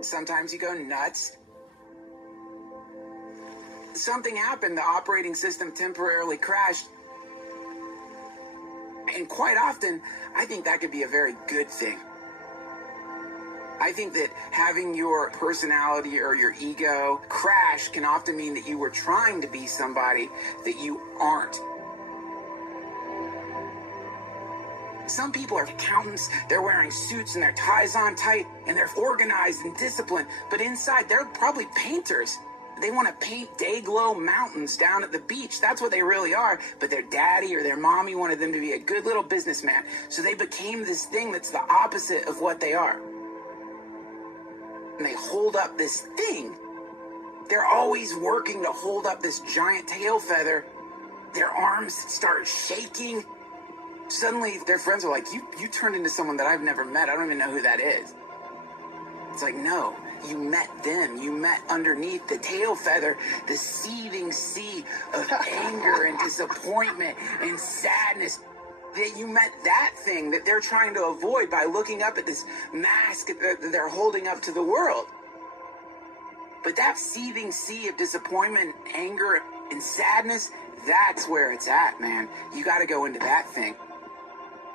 Sometimes you go nuts. Something happened, the operating system temporarily crashed. And quite often, I think that could be a very good thing. I think that having your personality or your ego crash can often mean that you were trying to be somebody that you aren't. Some people are accountants, they're wearing suits and their ties on tight, and they're organized and disciplined, but inside they're probably painters. They want to paint day-glow mountains down at the beach. That's what they really are. But their daddy or their mommy wanted them to be a good little businessman. So they became this thing that's the opposite of what they are. And they hold up this thing. They're always working to hold up this giant tail feather. Their arms start shaking. Suddenly their friends are like, you turned into someone that I've never met. I don't even know who that is. It's like, no. You met them. You met underneath the tail feather, the seething sea of anger and disappointment and sadness. That you met that thing that they're trying to avoid by looking up at this mask that they're holding up to the world. But that seething sea of disappointment, anger, and sadness, that's where it's at, man. You got to go into that thing.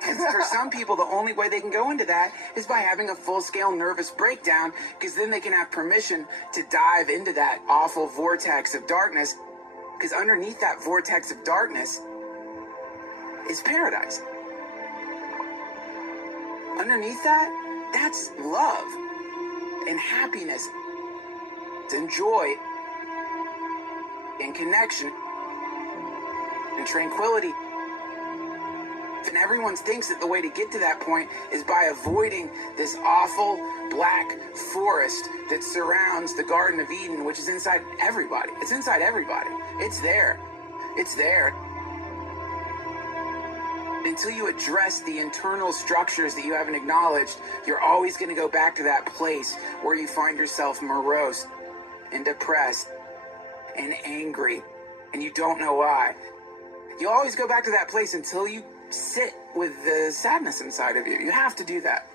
And for some people, the only way they can go into that is by having a full-scale nervous breakdown, because then they can have permission to dive into that awful vortex of darkness, because underneath that vortex of darkness is paradise. Underneath that, that's love and happiness and joy and connection and tranquility. And everyone thinks that the way to get to that point is by avoiding this awful black forest that surrounds the Garden of Eden, which is inside everybody. It's inside everybody. It's there. It's there. Until you address the internal structures that you haven't acknowledged, you're always going to go back to that place where you find yourself morose and depressed and angry, and you don't know why. You always go back to that place until you sit with the sadness inside of you. You have to do that.